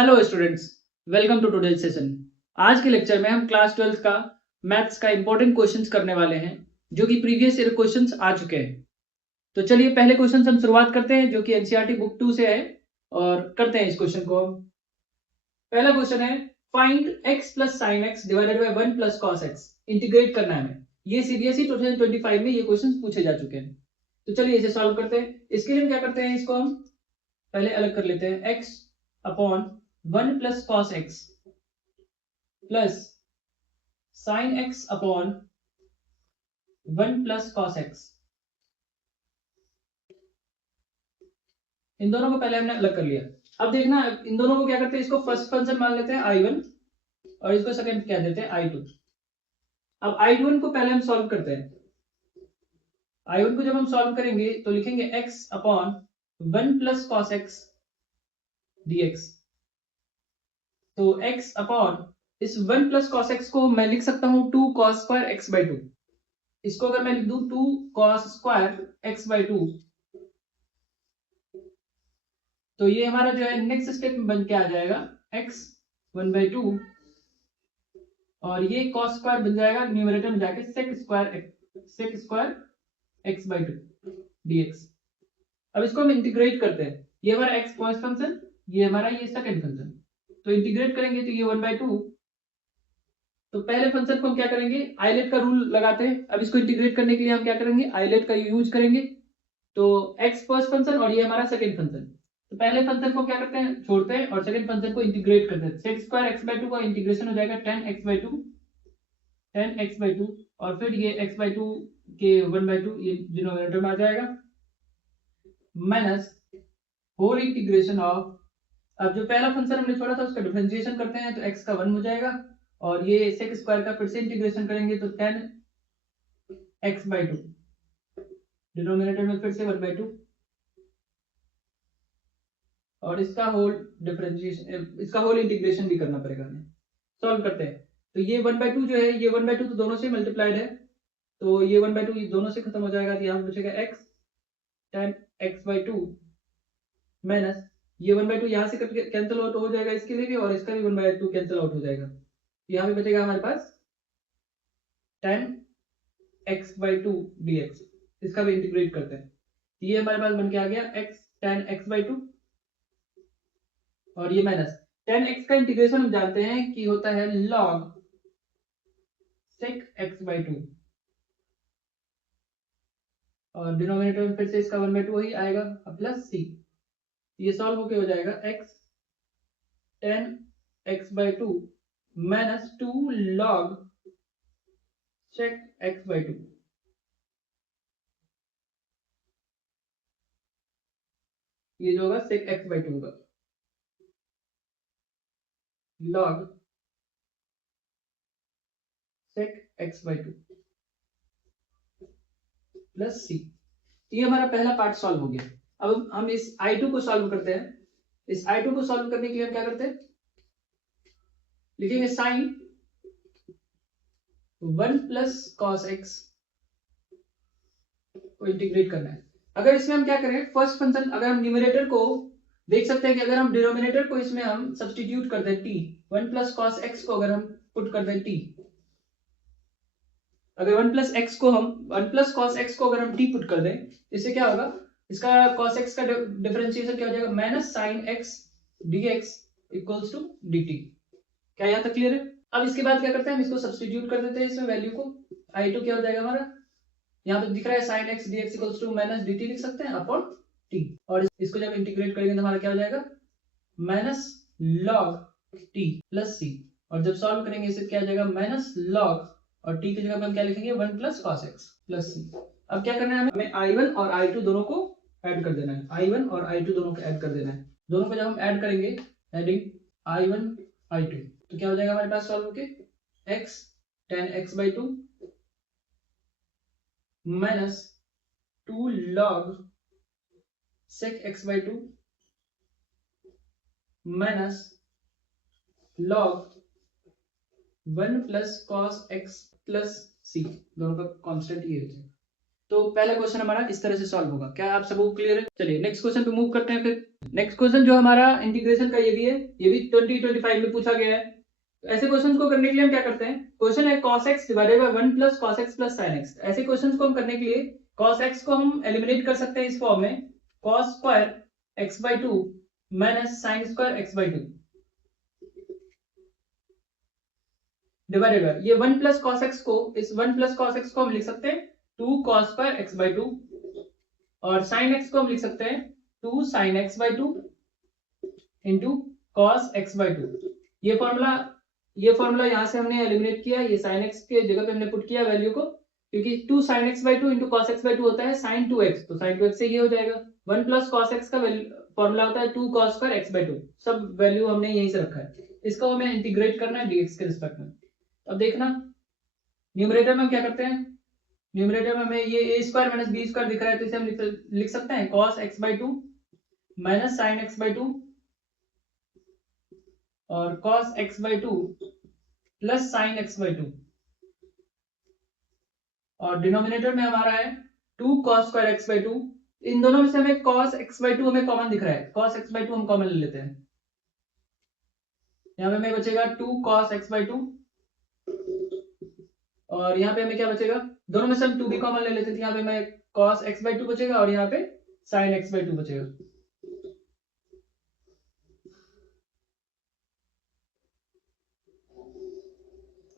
Hello students, welcome to today session. आज के lecture में हम क्लास 12 का मैथ्स का इंपॉर्टेंट क्वेश्चंस करने वाले हैं जो कि प्रीवियस ईयर क्वेश्चंस आ चुके हैं। तो चलिए पहले क्वेश्चन हम शुरुआत करते हैं जो कि एनसीईआरटी बुक 2 से है और करते हैं इस क्वेश्चन को। पहला क्वेश्चन है find x plus sine x divided by 1 plus cos x. Integrate करना है हमें। ये सीबीएसई 2025 में ये क्वेश्चन पूछे जा चुके हैं। तो चलिए इसे सॉल्व करते हैं। इसके लिए हम क्या करते हैं, इसको हम पहले अलग कर लेते हैं। x upon 1 plus cos x plus sine x upon 1 plus cos x. इन दोनों को पहले हमने अलग कर लिया। अब देखना इन दोनों को क्या करते हैं, इसको फर्स्ट फंक्शन मान लेते हैं i1 और इसको सेकंड कह देते हैं i2। अब i1 को पहले हम सॉल्व करते हैं। i1 को जब हम सॉल्व करेंगे तो लिखेंगे x upon 1 plus cos x dx। तो x अपॉन इस 1 प्लस कॉस एक्स को मैं लिख सकता हूं 2 कॉस स्क्वायर एक्स बाई 2। इसको अगर मैं लिख दूं 2 कॉस स्क्वायर एक्स बाई 2 तो ये हमारा जो है नेक्स्ट स्टेप में बन के आ जाएगा x 1 बाई 2 और ये कॉस स्क्वायर बन जाएगा न्यूमरेटर में जाके sec square x by 2 dx। अब इसको हम इंटीग्रेट करते हैं। ये हमारा x फर्स्ट फंक्शन, ये हमारा ये सेकंड फंक्शन। तो इंटीग्रेट करेंगे तो ये 1 बाई 2। तो पहले फंक्शन को हम क्या करेंगे, आइलेट का रूल लगाते हैं। अब इसको इंटीग्रेट करने के लिए हम क्या करेंगे, आइलेट का यूज करेंगे। तो x फर्स्ट फंक्शन और ये हमारा सेकंड फंक्शन। तो पहले फंक्शन को क्या करते हैं, छोड़ते हैं और सेकंड फंक्शन को इंटीग्रेट करते हैं। सेक स्क्वायर एक्स बाई 2 का इंटीग्रेशन हो जाएगा 10x बाई 2 10x बाई 2 और फिर ये x बाई 2 के 1 बाई 2 ये डिनोमिनेटर में आ जाएगा माइनस होल इंटीग्रेशन ऑफ। अब जो पहला फंक्शन हमने छोड़ा था उसका डिफरेंशिएशन करते हैं तो x का 1 हो जाएगा और ये सेक स्क्वायर का फिर से इंटीग्रेशन करेंगे तो 10x बाई 2 डिनोमिनेटर में फिर से 1 बाई 2 और इसका होल डिफरेंशिएशन, इसका होल इंटीग्रेशन भी करना पड़ेगा हमें। सॉल्व करते हैं तो ये 1 बाई 2 जो है, ये 1 बाई 2 तो दोनों से मल्टीप्लाइड है तो ये 1 बाई 2 दोनों से खत्म हो जाएगा तो यहाँ बचेगा x 10x बाई 2 माइनस ये 1 बाई 2 यहाँ से कैंसिल आउट हो जाएगा इसके लिए भी और इसका भी 1 बाई 2 कैंसिल आउट हो जाएगा। यहाँ पे बचेगा हमारे पास 10x बाई 2 dx। इसका भी इंटीग्रेट करते हैं। ये हमारे पास बन के आ गया x 10x बाई 2 और ये माइनस 10x का इंटीग्रेशन हम जानते हैं कि होता है log sec x बाई 2 और डिनोमिनेटर में फिर से इसका 1 बाई 2 वही आएगा प्लस c। ये सॉल्व होके हो जाएगा x 10x by 2 minus 2 log sec x by 2। ये जो होगा sec x बाई 2 होगा log sec x by 2 plus c। ये हमारा पहला पार्ट सॉल्व हो गया। अब हम इस i2 को सॉल्व करते हैं। इस i2 को सॉल्व करने के लिए हम क्या करते हैं, लिखेंगे साइन 1 प्लस कॉस एक्स को इंटीग्रेट करना है। अगर इसमें हम क्या करें, फर्स्ट फंक्शन अगर हम न्यूमरेटर को देख सकते हैं कि अगर हम डिनोमिनेटर को इसमें हम सब्स्टिट्यूट कर दें t 1 प्लस कॉस एक्स को अगर हम पुट कर दें t, अगर 1 प्लस एक्स को हम 1 प्लस कॉस एक्स को अगर हम t पुट कर दें इससे क्या होगा, इसका cos x का डिफरेंशिएशन क्या हो जाएगा, minus sine x dx equals to dt। क्या यहाँ तक क्लियर है। अब इसके बाद क्या करते हैं, हम इसको सब्स्टिट्यूट कर देते हैं इसमें वैल्यू को। i2 क्या हो जाएगा हमारा, यहाँ पे दिख रहा है sine x dx equals to minus dt लिख सकते हैं अपॉन t और इसको जब इंटीग्रेट करेंगे तो हमारा क्या हो जाएगा minus log t plus c और जब सॉल्व करेंगे इसे क्या आ जाएगा माइनस log और t की जगह पर हम क्या लिखेंगे 1 plus cos x plus c। अब क्या करना है हमें i1 और i2 दोनों को ऐड कर देना है। i1 और i2 दोनों को ऐड कर देना है। दोनों को जब हम ऐड करेंगे एडिंग i1 i2 तो क्या हो जाएगा हमारे पास सॉल्व होके x 10x by 2 minus 2 log sec x by 2 minus log 1 plus cos x plus c। दोनों का कांस्टेंट ये है। तो पहला क्वेश्चन हमारा इस तरह से सॉल्व होगा। क्या आप सबको क्लियर है? चलिए नेक्स्ट क्वेश्चन पे मूव करते हैं। फिर नेक्स्ट क्वेश्चन जो हमारा इंटीग्रेशन का ये भी है, ये भी 2025 में पूछा गया है। तो ऐसे क्वेश्चंस को करने के लिए हम क्या करते हैं, क्वेश्चन है cos x divided by 1 plus cos x plus sin x। ऐसे क्वेश्चंस को हम करने के लिए cos x को हम एलिमिनेट कर सकते हैं इस फॉर्म में, cos square x by 2 minus sin square x by 2 divided by ये 1 प्लस cos x को, इस 1 प्लस cos x को हम लिख सकते हैं 2 cos स्क्वायर x by 2 और sin x को हम लिख सकते हैं 2 sin x by 2 into cos x by 2। ये फॉर्मूला यहाँ से हमने एलिमिनेट किया, ये sin x के जगह पे हमने पुट किया वैल्यू को, क्योंकि 2 sin x by 2 into cos x by 2 होता है sin 2x, तो sin 2x से ये हो जाएगा। 1 प्लस cos x का फॉर्मूला होता है 2 cos स्क्वायर x by 2, सब वैल्यू हमने यहीं से रखा है। इसको हमें इंटीग्रेट करना है dx के रिस्पेक्ट में। अब देखना न्यूमरेटर में हम क्या करते हैं, न्यूमरेटर में हमें ये a square minus B square दिख रहा है, तो इसे हम लिख सकते हैं cos x by 2 minus sin x by 2 और cos x by 2 plus sin x by 2 और डिनोमिनेटर में हमारा है 2 cos स्क्वायर x by 2। इन दोनों में से हमें cos x by 2 हमें कॉमन दिख रहा है, cos x by 2 हम कॉमन ले लेते हैं। यहाँ पे हमें बचेगा 2 cos x by 2 और यहाँ पे हमें क्या बचेगा, दोनों में से हम 2 भी कॉमन ले लेते थे, यहाँ पे हमें cos x by 2 बचेगा और यहाँ पे sin x by 2 बचेगा।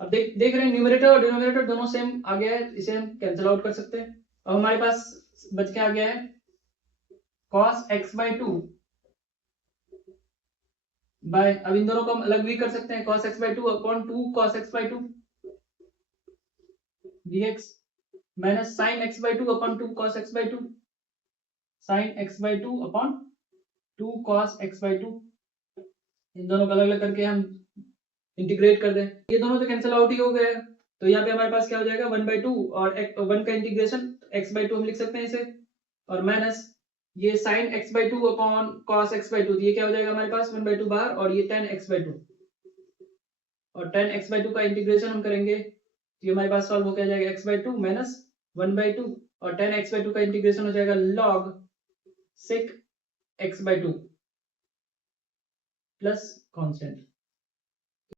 अब देख रहे हैं न्यूमरेटर और डिनोमिनेटर दोनों सेम आ गया है, इसे हम कैंसिल आउट कर सकते हैं। अब हमारे पास बच के आ गया है cos x by 2 बाय, अब इन दोनों को हम अलग भी कर सकते हैं, cos x by 2 upon 2 cos x by 2 dx minus sin x by 2 upon 2 cos x by 2 sin x by 2 upon 2 cos x by 2। इन दोनों को अलग अलग करके हम इंटीग्रेट कर दें, ये दोनों तो कैंसिल आउट ही हो गए, तो यहाँ पे हमारे पास क्या हो जाएगा 1/2 और 1 का इंटीग्रेशन x by 2 हम लिख सकते हैं इसे, और माइनस ये sin x by 2 upon cos x by 2, ये क्या हो जाएगा हमारे पास 1/2 बाहर और ये tan x by 2 और tan x by 2 का इंटीग्रेशन हम करेंगे, ये हमारे पास सॉल्व होकर आ जाएगा x by 2 माइनस 1/2 और tan x by 2 का इंटीग्रेशन हो जाएगा log sec x by 2 plus constant.